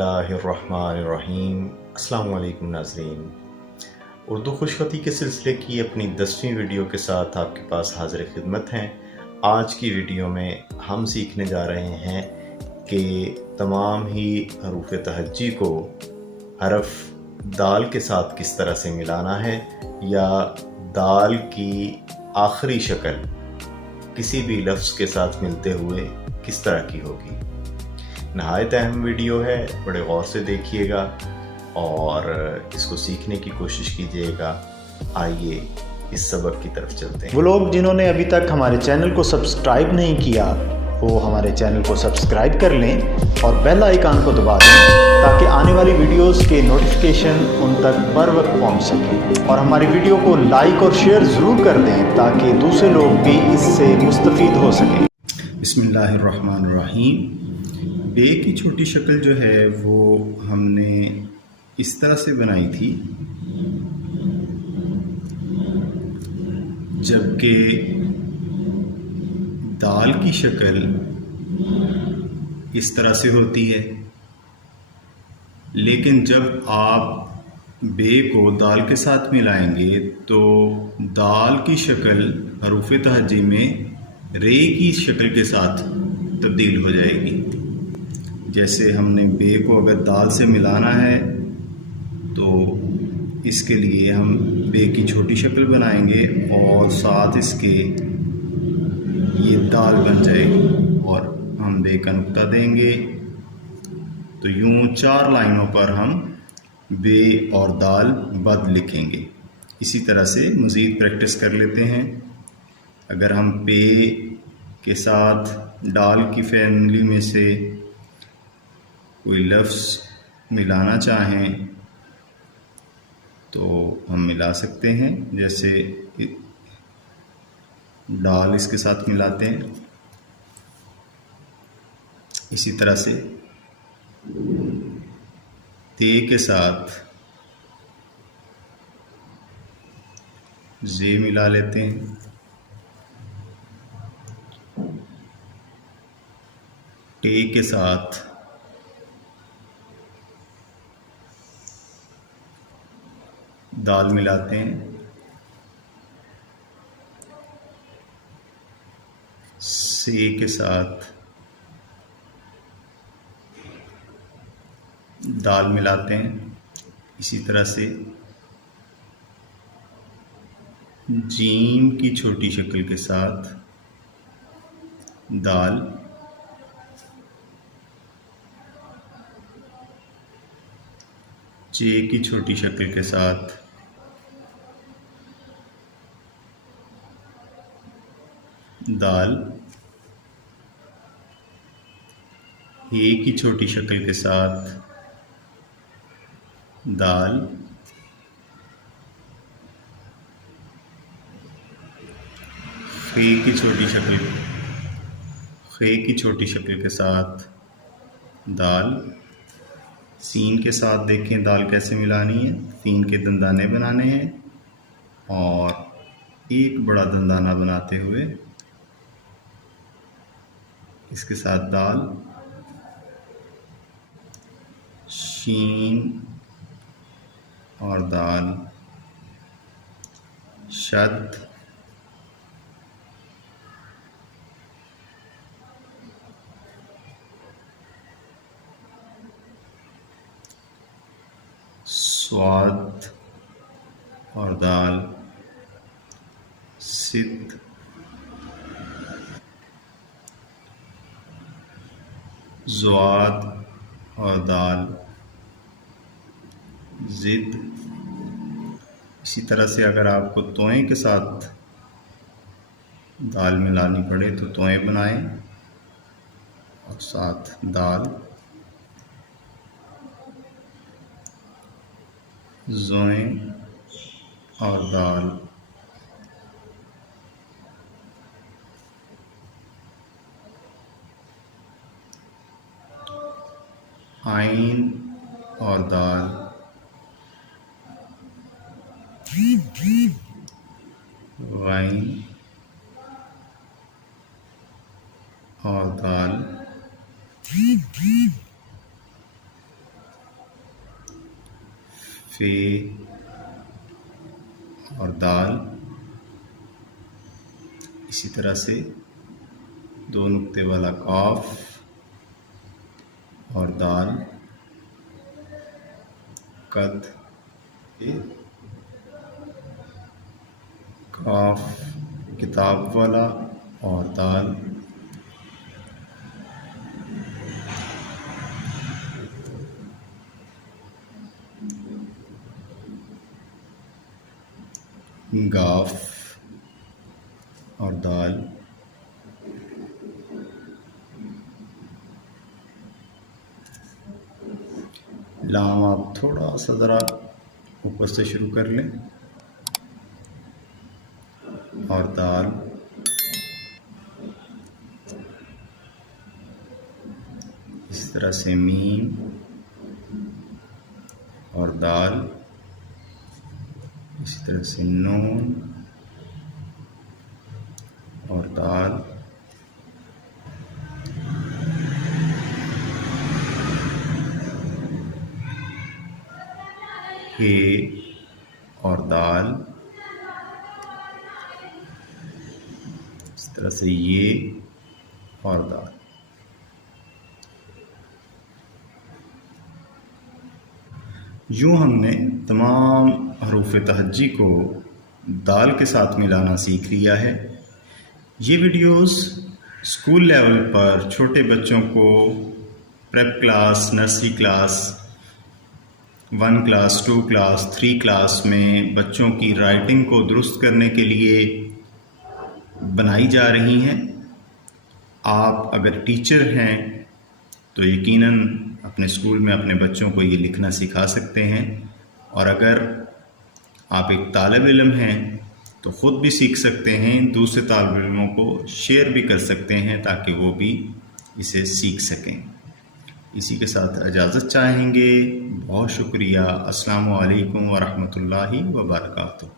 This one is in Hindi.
बिस्मिल्लाहिर्रहमानिर्रहीम। अस्सलामु अलैकुम नाज़रीन, उर्दू खुशखती के सिलसिले की अपनी 10वीं वीडियो के साथ आपके पास हाज़िर खिदमत हैं। आज की वीडियो में हम सीखने जा रहे हैं कि तमाम ही हरूफ तहज्जी को हरफ दाल के साथ किस तरह से मिलाना है, या दाल की आखिरी शक्ल किसी भी लफ्ज़ के साथ मिलते हुए किस तरह की होगी। नहायत अहम वीडियो है, बड़े गौर से देखिएगा और इसको सीखने की कोशिश कीजिएगा। आइए इस सबक की तरफ चलते हैं। वो लोग जिन्होंने अभी तक हमारे चैनल को सब्सक्राइब नहीं किया, वो हमारे चैनल को सब्सक्राइब कर लें और बेल आइकन को दबा दें ताकि आने वाली वीडियोस के नोटिफिकेशन उन तक बर वक्त पहुँच सकें। और हमारी वीडियो को लाइक और शेयर ज़रूर कर दें ताकि दूसरे लोग भी इससे मुस्तफ़ीद हो सकें। बिस्मिल्लाहिर्रहमानिर्रहीम। बे की छोटी शक्ल जो है वो हमने इस तरह से बनाई थी, जबकि दाल की शक्ल इस तरह से होती है। लेकिन जब आप बे को दाल के साथ मिलाएंगे तो दाल की शक्ल हरूफ तहज्जी में रे की शक्ल के साथ तब्दील हो जाएगी। जैसे हमने बे को अगर दाल से मिलाना है तो इसके लिए हम बे की छोटी शक्ल बनाएंगे और साथ इसके ये दाल बन जाएगी और हम बे का नुक्ता देंगे। तो यूँ 4 लाइनों पर हम बे और दाल बद लिखेंगे। इसी तरह से मज़ीद प्रैक्टिस कर लेते हैं। अगर हम बे के साथ दाल की फैमिली में से कोई लफ्ज़ मिलाना चाहें तो हम मिला सकते हैं। जैसे दाल इसके साथ मिलाते हैं, इसी तरह से ते के साथ जे मिला लेते हैं, टे के साथ दाल मिलाते हैं, से के साथ दाल मिलाते हैं। इसी तरह से जीम की छोटी शक्ल के साथ दाल, जे की छोटी शक्ल के साथ दाल, हे की छोटी शक्ल के साथ दाल, खे की छोटी शक्ल के साथ दाल। सीन के साथ देखें दाल कैसे मिलानी है। सीन के दंदाने बनाने हैं और एक बड़ा दंदाना बनाते हुए इसके साथ दाल, शीन और दाल, शद, स्वाद और दाल, सिद, ज़्वाद और दाल, ज़िद। इसी तरह से अगर आपको तोएं के साथ दाल मिलानी पड़े तो तोएं बनाएं और साथ दाल, ज़ोएं और दाल, आइन और दाल, वाइन और दाल, फे और दाल, इसी तरह से 2 नुक्ते वाला काफ और दाल, कद ए, काफ किताब वाला और दाल, गाफ और दाल, लाम आप थोड़ा सा ज़रा ऊपर से शुरू कर लें और दाल, इस तरह से मीम और दाल, इसी तरह से नून और दाल, हे और दाल, इस तरह से ये और दाल। यूँ हमने तमाम हरूफ तहज्जी को दाल के साथ मिलाना सीख लिया है। ये वीडियोस स्कूल लेवल पर छोटे बच्चों को prep class, nursery class, 1 class, 2 class, 3 class में बच्चों की राइटिंग को दुरुस्त करने के लिए बनाई जा रही हैं। आप अगर टीचर हैं तो यकीनन अपने स्कूल में अपने बच्चों को ये लिखना सिखा सकते हैं, और अगर आप एक तालिब इल्म हैं तो ख़ुद भी सीख सकते हैं, दूसरे तालिब इल्मों को शेयर भी कर सकते हैं ताकि वो भी इसे सीख सकें। इसी के साथ इजाज़त चाहेंगे। बहुत शुक्रिया। अस्सलामु अलैकुम व रहमतुल्लाहि व बरकातुहू।